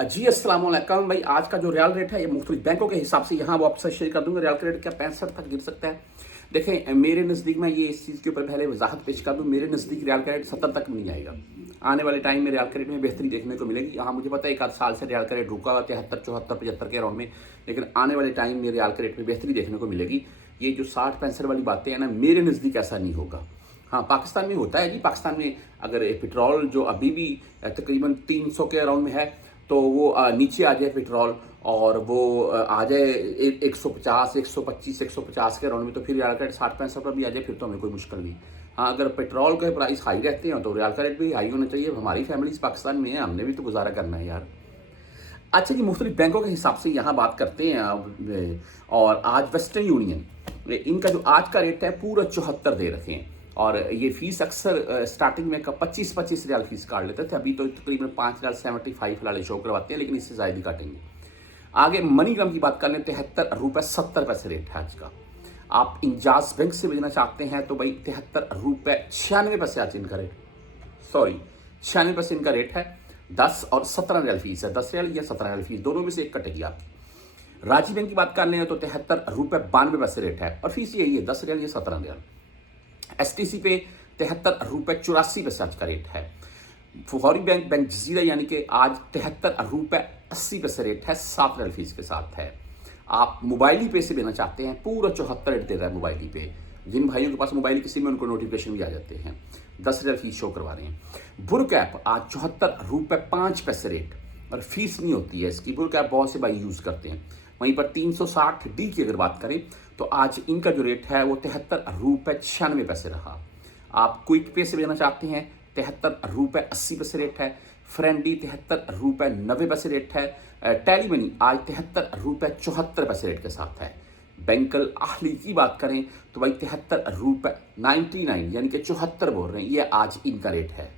जी अस्सलाम वालेकुम भाई। आज का जो रियल रेट है ये मुख्तलिफ बैंकों के हिसाब से यहाँ वो आपसे शेयर कर दूंगा। रियल रेट क्या 65 तक गिर सकता है। देखें मेरे नज़दीक में ये इस चीज़ के ऊपर पहले वजाहत पेश कर दूँ। मेरे नज़दीक रियल रेट 70 तक नहीं आएगा। आने वाले टाइम में रियल रेट में बेहतरी देखने को मिलेगी। यहाँ मुझे पता है एक आध साल से रियल रेट रुका हुआ 73, 74, 75 के अराउंड में, लेकिन आने वाले टाइम में रियल रेट में बेहतरी देखने को मिलेगी। ये जो 60-65 वाली बातें हैं ना, मेरे नज़दीक ऐसा नहीं होगा। हाँ, पाकिस्तान में होता है जी। पाकिस्तान में अगर पेट्रोल जो अभी भी तकरीबन 300 के अराउंड में है तो वो नीचे आ जाए पेट्रोल और वो आ जाए 150, 125, 150 के अराउंड में, तो फिर रियाल का रेट 60-65 पर भी आ जाए, फिर तो हमें कोई मुश्किल नहीं। हाँ, अगर पेट्रोल के प्राइस हाई रहते हैं तो रियाल का रेट भी हाई होना चाहिए। हमारी फैमिलीज पाकिस्तान में है, हमने भी तो गुजारा करना है यार। अच्छा जी, मुख्तलिफ बैंकों के हिसाब से यहाँ बात करते हैं। और आज वेस्टर्न यूनियन, इनका जो आज का रेट है पूरा 74 दे रखे हैं। और ये फीस अक्सर स्टार्टिंग में 25-25 रियाल फीस काट लेते थे, अभी तो तकरीबन 5.75 फिलहाल शो करवाते हैं, लेकिन इससे ज़्यादा ही काटेंगे। आगे मनीग्राम की बात कर लें, 73 रुपये 70 पैसे रेट है आज का। आप इंजाज बैंक से भेजना चाहते हैं तो भाई 73 रुपये 96 पैसे आज इनका रेट, सॉरी 96 पैसे इनका रेट है। 10 और 17 रियाल फीस है, 10 रियाल या 17 रियाल फीस, दोनों में से एक कटेगी आपकी। राजीव बैंक की बात कर लें तो 73 रुपये 92 पैसे रेट है और फीस यही है, 10 रियाल या 17 रियाल। STC पे 73 रुपये 84 पैसे आज का रेट है। फौरी बैंक, बैंक जजीरा यानी कि आज 73 रुपये 80 पैसे रेट है, 7 रियाल फीस के साथ है। आप मोबाइली पे से देना चाहते हैं, पूरा 74 रेट दे रहा है मोबाइली पे। जिन भाइयों के पास मोबाइल किसी में उनको नोटिफिकेशन भी आ जाते हैं, 10 रियाल फीस शो करवा रहे हैं। बुर्क ऐप आज 74 रुपये 5 पैसे रेट और फीस नहीं होती है इसकी। बुर्क ऐप बहुत से भाई यूज़ करते हैं। वहीं पर 360D की अगर बात करें तो आज इनका जो रेट है वो 73 रुपये 96 पैसे रहा। आप क्विक पे से लेना चाहते हैं, 73 रुपये 80 पैसे रेट है। फ्रेंडी 73 रुपये 90 पैसे रेट है। टेली मनी आज 73 रुपये 74 पैसे रेट के साथ है। बैंकल आहली की बात करें तो भाई 73 रुपये 99 यानी कि 74 बोल रहे हैं, ये आज इनका रेट है।